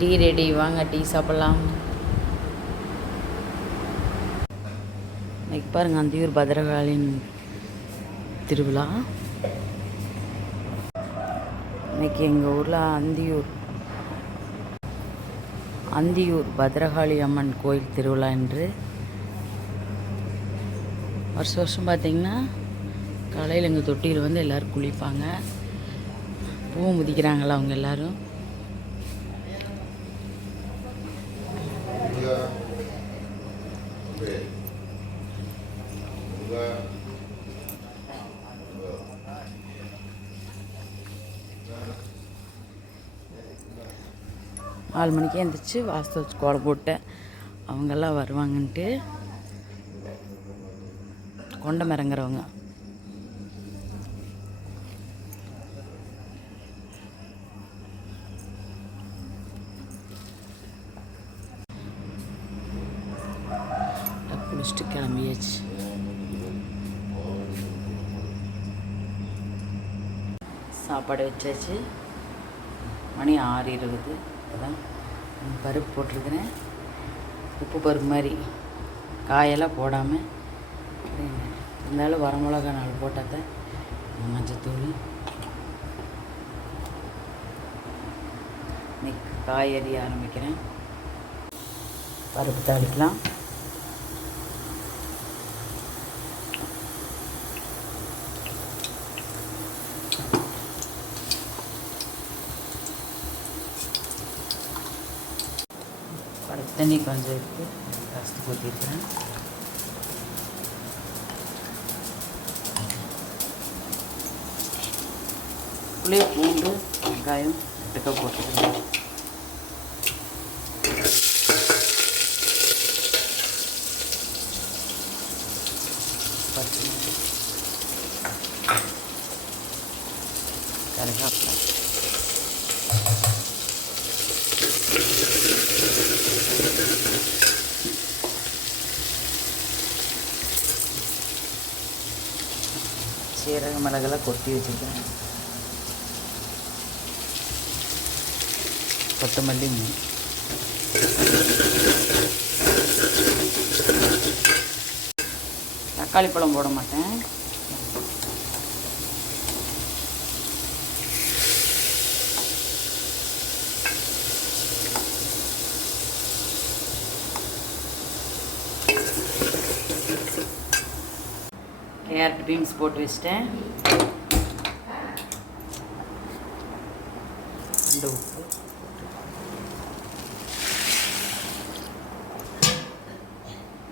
Tea ready வாங்க tea சாப்பிட்லாம். இன்னைக்கு பாருங்க அந்தியூர் பத்ரகாளின் திருவிழா. இன்னைக்கு எங்கள் ஊரில் அந்தியூர் அந்தியூர் பத்ரகாளி அம்மன் கோயில் திருவிழா என்று வருஷம் வருஷம் பார்த்திங்கன்னா காலையில் எங்கள் தொட்டியில் வந்து எல்லோரும் குளிப்பாங்க. பூ முதிக்கிறாங்களா அவங்க எல்லோரும். நாலு மணிக்கே எழுந்திரிச்சு வாசல் வச்சு கோடை போட்டேன். அவங்கெல்லாம் வருவாங்கன்ட்டு. கொண்டம் இறங்குறவங்க குளிச்சுட்டு கிளம்பியாச்சு சாப்பாடு வச்சாச்சு. மணி ஆறு இருபது. அதான் பருப்பு போட்டிருக்கிறேன். உப்பு பருப்பு மாதிரி. காயெல்லாம் போடாமல் இருந்தாலும் வரமிளகா நாலு போட்டாத்த. மஞ்சத்தூள். இன்னைக்கு காய் அறிய ஆரம்பிக்கிறேன். பருப்பு தாளிக்கலாம். பருப்பு தண்ணி கொஞ்சம் எடுத்து ரசத்துக்கு ஊற்றிருக்கிறேன் புளிய பூண்டு வெங்காயம் எடுக்க போட்டுருக்கேன் பச்சை சீரக மிளகெல்லாம் கொட்டி வச்சுருக்கேன். கொத்தமல்லி தக்காளி பழம் போட மாட்டேன் கேரட் பீன்ஸ் போட்டு வச்சிட்டேன். ரெண்டு உப்பு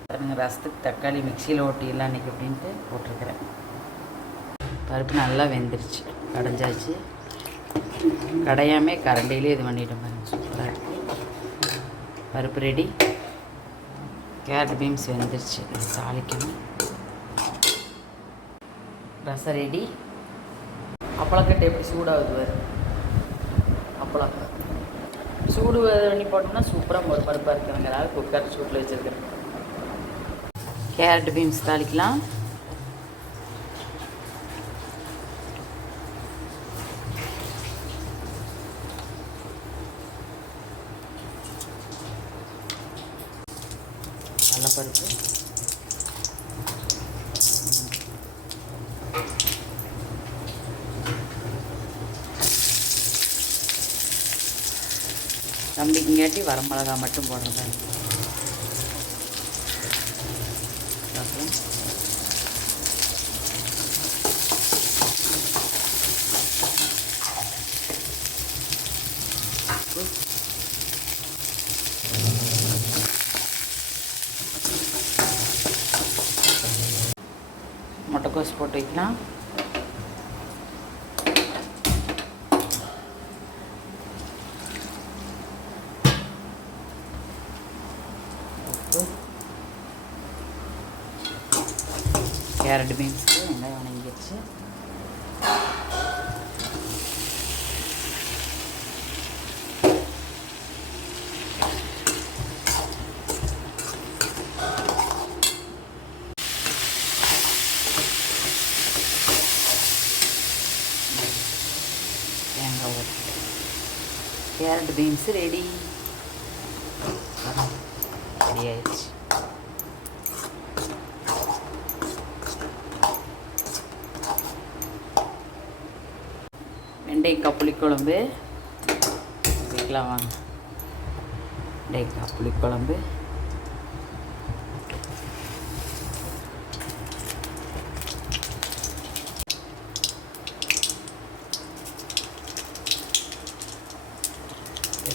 பாருங்க ரசத்துக்கு தக்காளி மிக்சியில் ஓட்டிடலாம் இன்றைக்கி அப்படின்ட்டு போட்டிருக்கிறேன். பருப்பு நல்லா வெந்துருச்சு கடைஞ்சாச்சு. கடையாமே கரண்டிலே இது பண்ணிட்டோம் பாருங்க சூப்பராக பருப்பு ரெடி கேரட் பீன்ஸ் வெந்துருச்சு தாளிக்கணும். ரசம் ரெடி அப்பளக்கட்டை எப்படி சூடாகுது வேறு அப்பளக்கட்டை. சூடு பண்ணி போட்டோம்னா சூப்பராக ஒரு பருப்பாக இருக்கிறதுனால குக்கர் சூட்டில் வச்சுருக்கிறேன். கேரட் பீன்ஸ் தாளிக்கலாம். பருப்பு. தம்பிக்குங்காட்டி வரமிளகா மட்டும் போடுறதா அப்புறம் முட்டைக்கோஸ் போட்டு வைக்கலாம் உப்பு கேரட் பீன்ஸுக்கு வெங்காயம் வணங்கிடுச்சு தேங்காய் ஊற்றி கேரட் பீன்ஸ் ரெடி ரெடி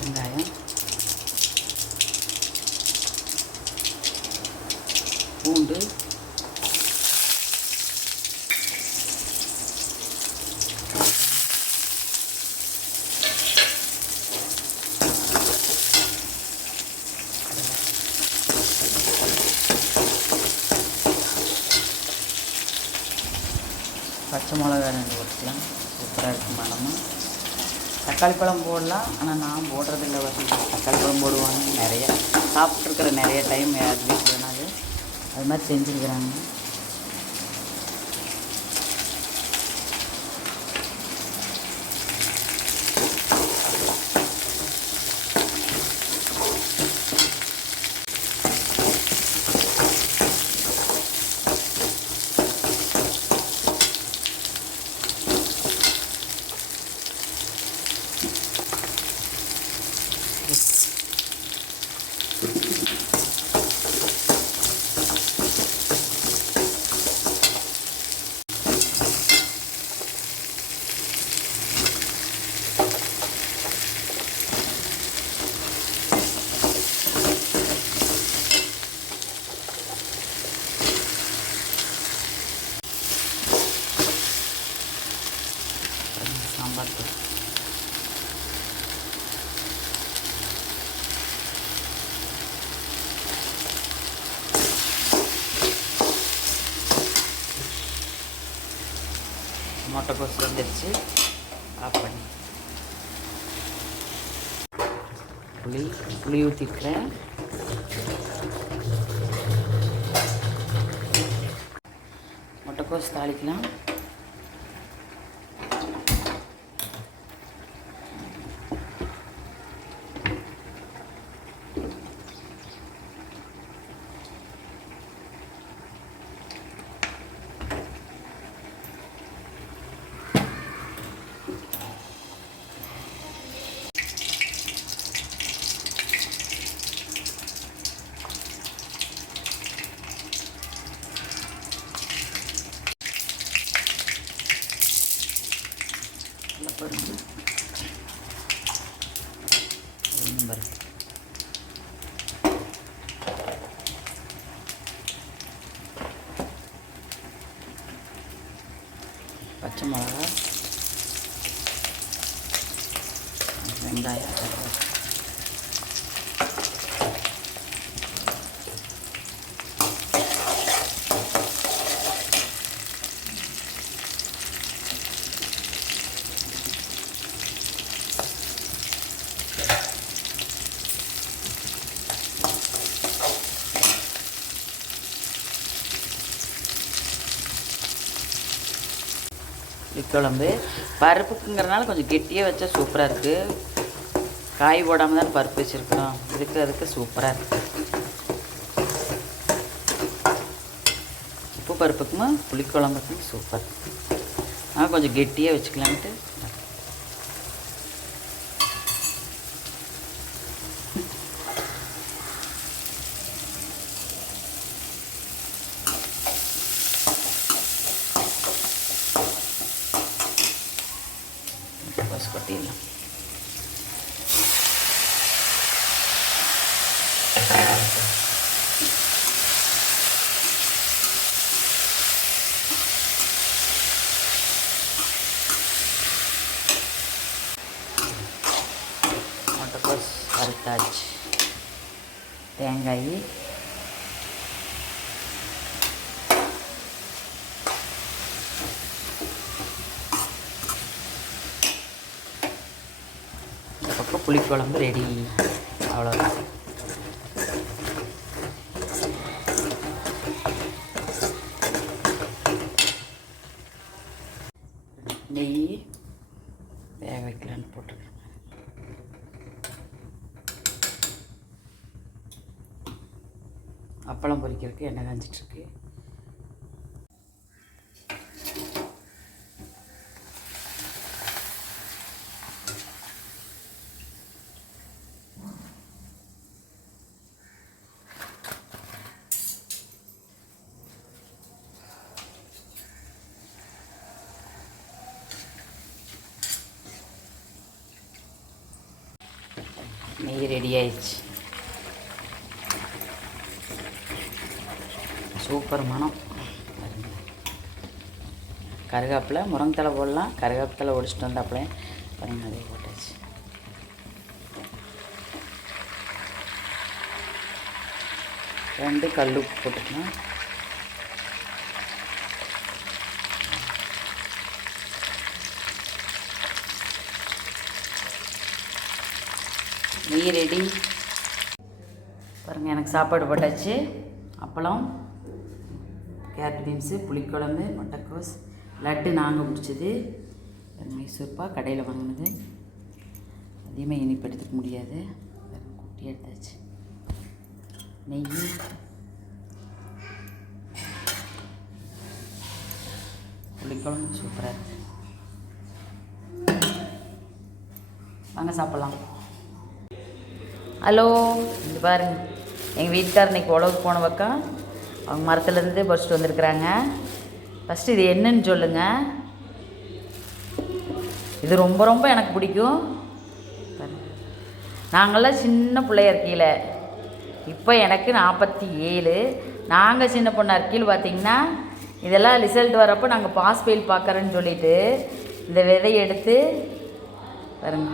좋아하신가요? 오늘 어, 네. தக்காளி பழம் போடலாம். ஆனால் நான் போடுறதில்ல வசதி தக்காளி பழம் போடுவாங்க நிறைய. சாப்பிட்ருக்குற நிறைய டைம் யார் வீட்டில்னாது அது மாதிரி செஞ்சுருக்குறாங்க. முட்டைக்கோஸ் வந்துடுச்சு ஆஃப் பண்ணி. புளி புளி ஊற்றிக்கிறேன் முட்டைக்கோஸ் தாளிக்கலாம். புளிக்குழம்பு பருப்புக்குங்கிறனால கொஞ்சம் கெட்டியாக வச்சா சூப்பராக இருக்குது காய் போடாமல் தான் பருப்பு வச்சுருக்குறோம். இதுக்கு அதுக்கு சூப்பராக இருக்குது உப்பு பருப்புக்குமா புளிக்குழம்புக்கும் சூப்பர். ஆனால் கொஞ்சம் கெட்டியாக வச்சுக்கலான்ட்டு பஸ் கொட்டிடலாம் முட்டைக்கோஸ் வறுத்தாச்சு. தேங்காய். இந்த பக்கம் புளிக்குழம்பு ரெடி. அவ்வளோதான் அப்பளம் எண்ணெய் காஞ்சிட்ருக்கு நெய் ரெடி ஆயிடுச்சு. சூப்பர் மனம். கருகாப்பில் முருங்கத்தலை போடலாம். கருவேப்பிலை ஒடிச்சிட்டு வந்தாப்புல பாருங்கள் அதே போட்டாச்சு. ரெண்டு கல் உப்பு போட்டுக்கலாம். நெய் ரெடி பாருங்கள் எனக்கு சாப்பாடு போட்டாச்சு. அப்பளம். கேரட் பீன்ஸு புளிக்குழம்பு முட்டைக்கோஸ் லட்டு நாங்கள் பிடிச்சது மைசூர்பா கடையில் வாங்கினது. அதிகமாக இனிப்பு எடுத்துக்க முடியாது குட்டி எடுத்தாச்சு. நெய். புளிக்குழம்பு சூப்பராக இருக்குது வாங்க சாப்பிட்லாம். ஹலோ. இது பாருங்க. எங்கள் வீட்டுக்கார் இன்னைக்கு உழவுக்கு போன பக்கம் அவங்க மரத்துலேருந்து பறிச்சிட்டு வந்திருக்கிறாங்க. ஃபஸ்ட்டு இது என்னன்னு சொல்லுங்கள் இது ரொம்ப ரொம்ப எனக்கு பிடிக்கும். நாங்கள்லாம் சின்ன பிள்ளையா இருக்கையில். இப்போ எனக்கு நாற்பத்தி ஏழு நாங்கள் சின்ன பொண்ணா இருக்கையில் பார்த்தீங்கன்னா இதெல்லாம் ரிசல்ட் வரப்போ நாங்கள் பாஸ் ஃபெயில் பார்க்குறேன்னு சொல்லிட்டு இந்த விதையை எடுத்து பாருங்க.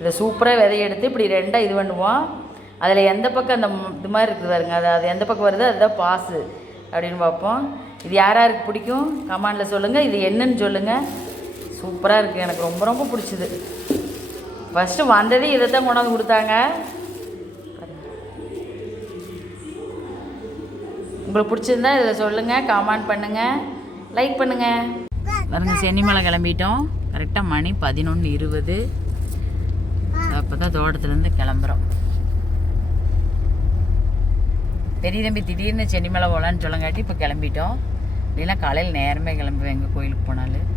இதை சூப்பராக விதையை எடுத்து இப்படி ரெண்டாக இது பண்ணுவோம். அதில் எந்த பக்கம் அந்த இது மாதிரி இருக்குது பாருங்க. அது அது எந்த பக்கம் வருதோ அதுதான் பாஸு அப்படின்னு பார்ப்போம். இது யார் யாருக்கு பிடிக்கும்? கமாண்டில் சொல்லுங்கள் இது என்னன்னு சொல்லுங்கள் சூப்பராக இருக்குது எனக்கு ரொம்ப ரொம்ப பிடிச்சிது. ஃபஸ்ட்டு வந்ததே இதை தான் கொண்டாந்து கொடுத்தாங்க. உங்களுக்கு பிடிச்சிருந்தா இதை சொல்லுங்கள் கமெண்ட் பண்ணுங்கள் லைக் பண்ணுங்கள் பாருங்க சென்னிமலை கிளம்பிட்டோம். கரெக்டாக மணி பதினொன்று இருபது. அப்போ தான் தோட்டத்துலேருந்து கிளம்புறோம். பெரிய தம்பி திடீர்னு சென்னிமலை போகலான்னு சொல்லங்காட்டி இப்போ கிளம்பிட்டோம். இல்லைன்னா காலையில் நேரமே கிளம்புவேன் எங்கள் கோயிலுக்கு போனாலும்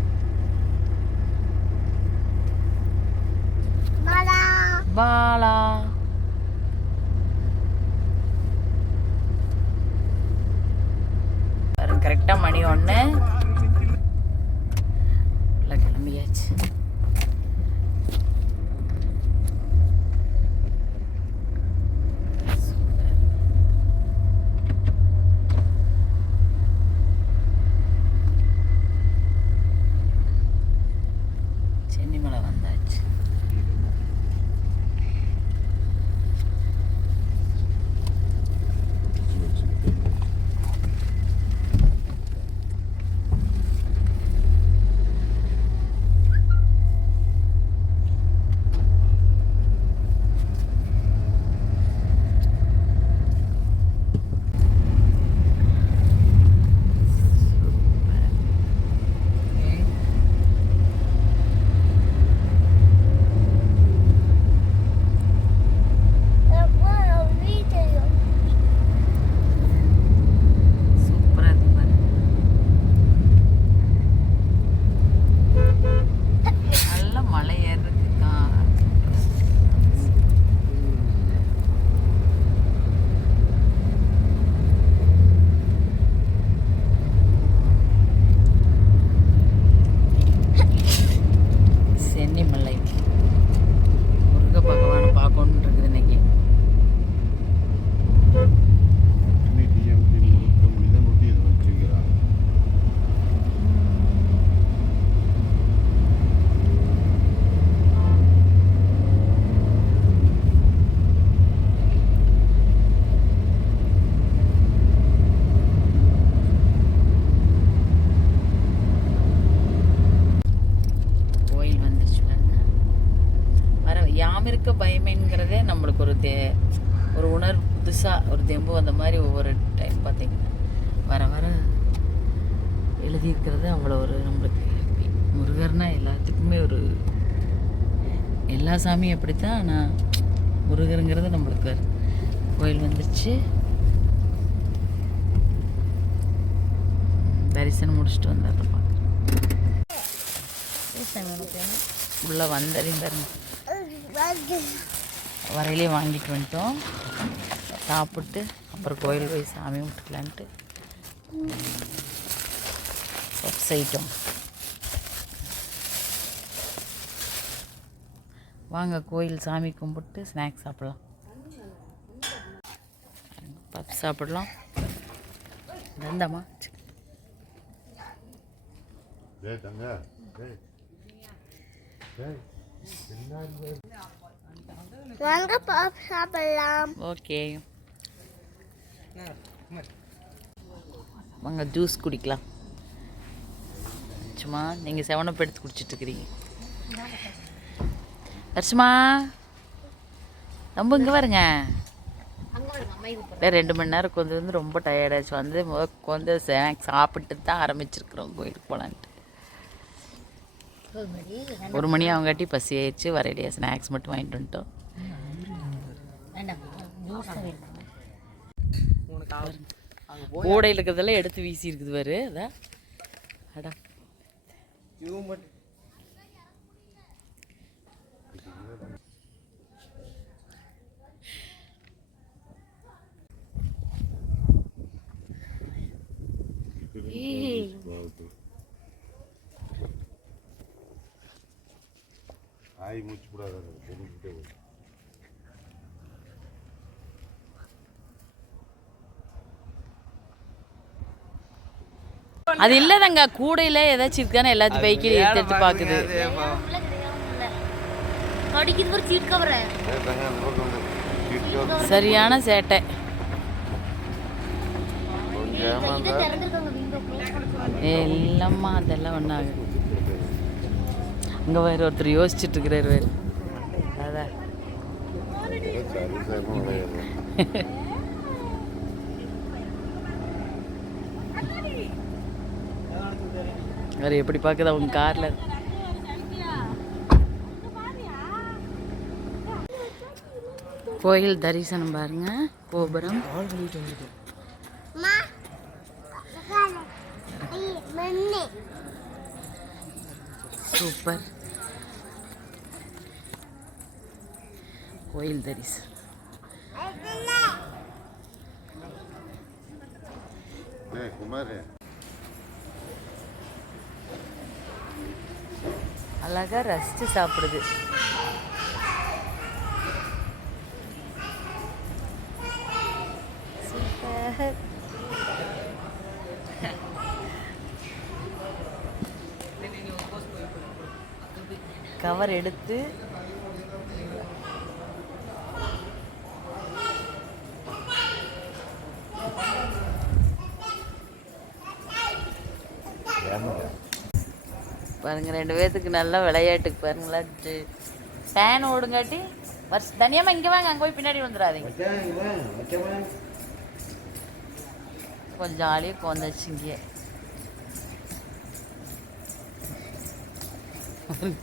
பாலா. கரெக்டாக மணி ஒன்று கிளம்பியாச்சு. மாதிரி ஒரு எல்லா சாமியும் அப்படித்தான் ஆனால் முருகருங்கிறது நம்மளுக்கு கோயில் வந்துருச்சு. தரிசனம் முடிச்சுட்டு வந்தார் பார்க்குறேன் உள்ளே வந்தறிந்தாருங்க வரையிலே வாங்கிட்டு வந்துட்டோம். சாப்பிட்டு அப்புறம் கோயில் போய் சாமி விட்டுக்கலான்ட்டு சப்ஸ் ஐட்டம் வாங்க கோயில் சாமி கும்பிட்டு ஸ்நாக்ஸ் சாப்பிட்லாம். பப்ஸ் சாப்பிடலாம். டேய் வாங்க பாப் சாப்பிடலாம். ஓகே. வாங்க ஜூஸ் குடிக்கலாம். சும்மா நீங்கள் செவனப் எடுத்து குடிச்சிட்டு வருஷமா ரொம்ப இங்கே வருங்க இல்லை ரெண்டு மணி நேரம் கொஞ்சம் வந்து ரொம்ப டயர்டாச்சு வந்து கொஞ்சம் ஸ்நாக்ஸ் சாப்பிட்டு தான் ஆரம்பிச்சிருக்கிறோம் கோயிலுக்கு போகலான்ட்டு ஒரு மணி அவங்காட்டி பசி ஆயிடுச்சு. வரடியா ஸ்நாக்ஸ் மட்டும் வாங்கிட்டு வந்துட்டோம். கூடையில் இருக்கிறதெல்லாம் எடுத்து வீசி இருக்குது பாரு. அதான் அடா. போகுது அது இல்லைதாங்க கூடையில் ஏதாச்சும் இருக்கான்னு எல்லாத்தையும் பைக்கில் எடுத்து பார்க்குது. கவர் சரியான சேட்டை. இல்லைம்மா அதெல்லாம் ஒன்றாகும் அங்கே வேறு ஒருத்தர் யோசிச்சுட்டு இருக்கிறார் வேறு. வேற எப்படி பார்க்குது அவங்க காரில்? கோயில் தரிசனம் பாருங்க கோபுரம். சூப்பர். கோயில் தரிசனம். அழகா குமார். அழகாக ரசித்து சாப்பிடுது. கவர் எடுத்து பாருங்க ரெண்டு பேர்த்துக்கு நல்லா விளையாட்டுக்கு பாருங்களேன் ஃபேன் ஓடுங்காட்டி வருஷம் தனியாமல் இங்கே வாங்க அங்கே போய் பின்னாடி வந்துடாதீங்க. கொஞ்சம் ஜாலியாக உட்காந்துச்சு இங்கே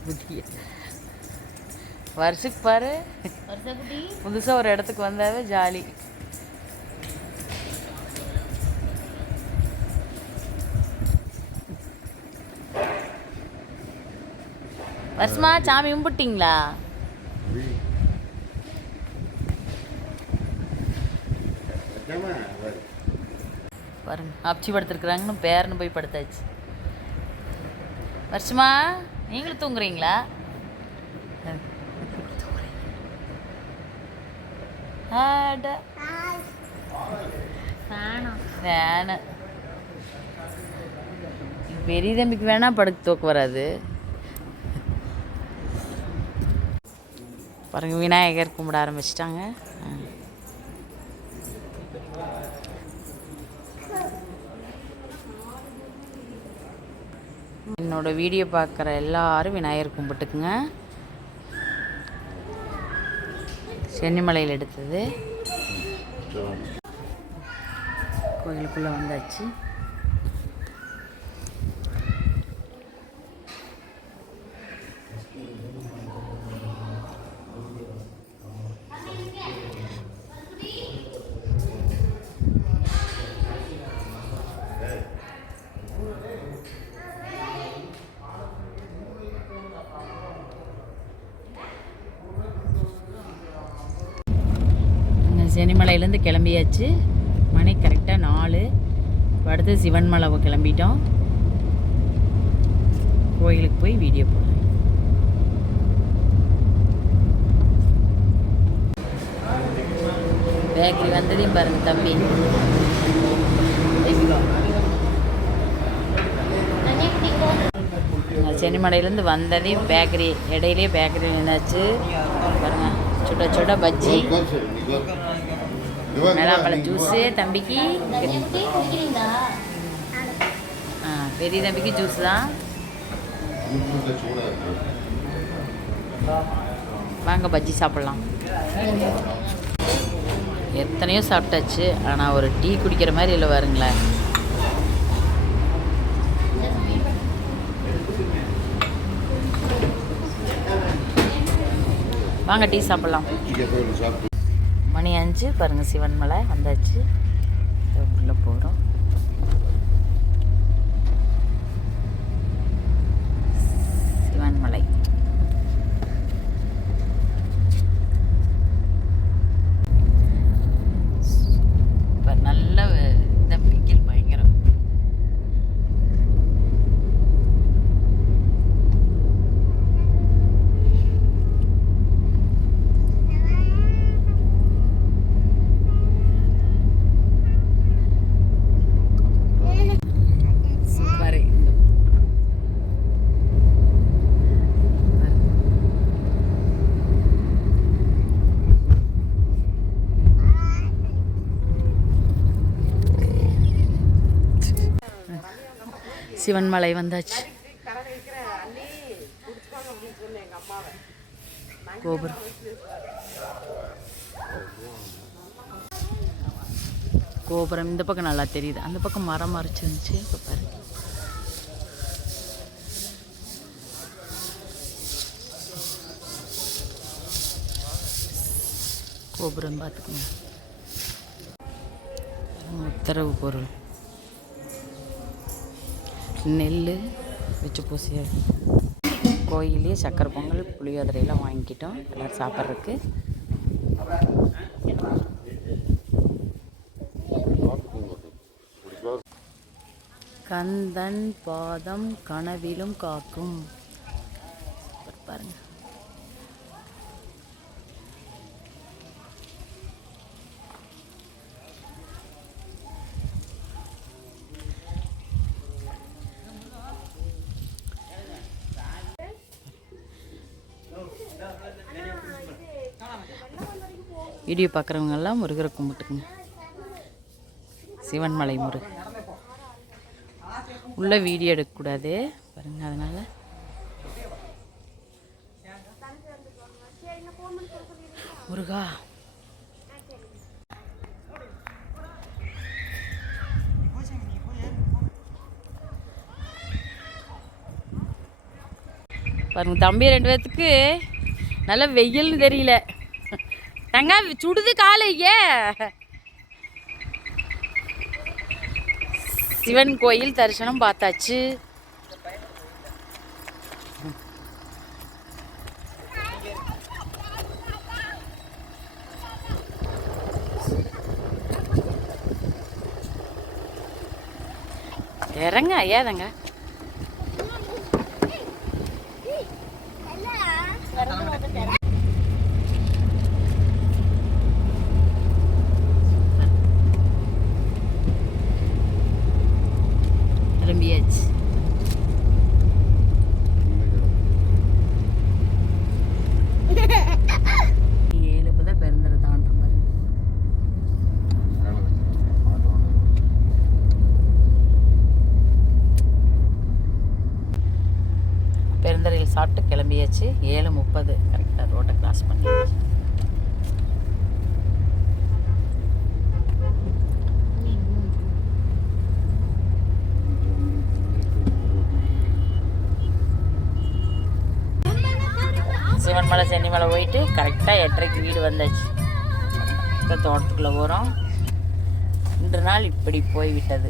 புதிய. வருஷத்துக்கு பாரு புதுசாக ஒரு இடத்துக்கு வந்தாவே ஜாலி. வருஷமா சாமி கும்பிட்டீங்களா? பாருங்க அப்சி படுத்துருக்குறாங்கன்னு பேரன்னு போய் படுத்தாச்சு. வருஷமா நீங்களும் தூங்குறீங்களா? ஆட. பெரிய தம்பிக்கு வேணா படுக்க தூக்க வராது. பாருங்க விநாயகர் கும்பிட ஆரம்பிச்சிட்டாங்க. என்னோட வீடியோ பார்க்குற எல்லாரும் விநாயகர் கும்பிட்டுக்குங்க. சென்னிமலையில் எடுத்தது. கோயிலுக்குள்ளே வந்தாச்சு. கிளம்பியாச்சு மணி கரெக்டாக நாலு. அடுத்து சிவன் சிவன்மலை கிளம்பிட்டோம். கோயிலுக்கு போய் வீடியோ போடுறேன். பேக்கரி வந்ததையும் பாருங்க தம்பி. சென்னிமடையிலேருந்து வந்ததையும் பேக்கரி இடையிலே பேக்கரி நின்னாச்சு. பாருங்க சுட சுட பஜ்ஜி. மேலாப்பழம் ஜூஸு தம்பிக்கு ஆ பெரிய தம்பிக்கு ஜூஸ் தான். வாங்க பஜ்ஜி சாப்பிட்லாம். எத்தனையோ சாப்பிட்டாச்சு ஆனால் ஒரு டீ குடிக்கிற மாதிரி இல்லை பாருங்களேன். வாங்க டீ சாப்பிட்லாம். மணி அஞ்சு பாருங்கள் சிவன் மலை வந்தாச்சு. உள்ளே போகிறோம் சிவன் மலை இப்போ நல்ல இந்த வெயில் பயங்கரம் சூப்பர் சிவன் மலை வந்தாச்சு. கோபுரம். கோபுரம் இந்த பக்கம் நல்லா தெரியுது. அந்த பக்கம் மரம் மறைச்சிருந்துச்சு. இப்போ பாரு. கோபுரம் பார்த்துக்கோங்க. உத்தரவு பொருள். நெல் வச்சு பூசிய கோயிலே சக்கரை பொங்கல் புளியோதரையெல்லாம் வாங்கிக்கிட்டோம். எல்லோரும் சாப்பிட்றதுக்கு. கந்தன் பாதம் கனவிலும் காக்கும். பாருங்கள் வீடியோ பார்க்குறவங்கெல்லாம் முருகரை கும்பிட்டுக்குங்க. சிவன்மலை முருகன். உள்ள வீடியோ எடுக்கக்கூடாது. பாருங்க அதனால. முருகா. பாருங்க தம்பி ரெண்டு பேர்த்துக்கு நல்லா வெயில்னு தெரியல. ஏங்க சுடுது காலையே. சிவன் கோயில் தரிசனம் பார்த்தாச்சு. இறங்க ஏதங்க கிளம்பியாச்சு ஏழு மாதிரி. பெருந்தரையில் சாப்பிட்டு கிளம்பியாச்சு. ஏழு முப்பது. கரெக்டாக ரோட்டை கிராஸ் பண்ணியாச்சு. மணி மேலே போயிட்டு கரெக்டாக எட்டரைக்கு வீடு வந்தாச்சு. இப்போ தோட்டத்துக்குள்ளே போகிறோம் இன்று நாள் இப்படி போய்விட்டது.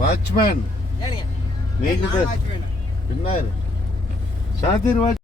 வாட்ச்மேன். என்ன சாத்திர் வாட்ச்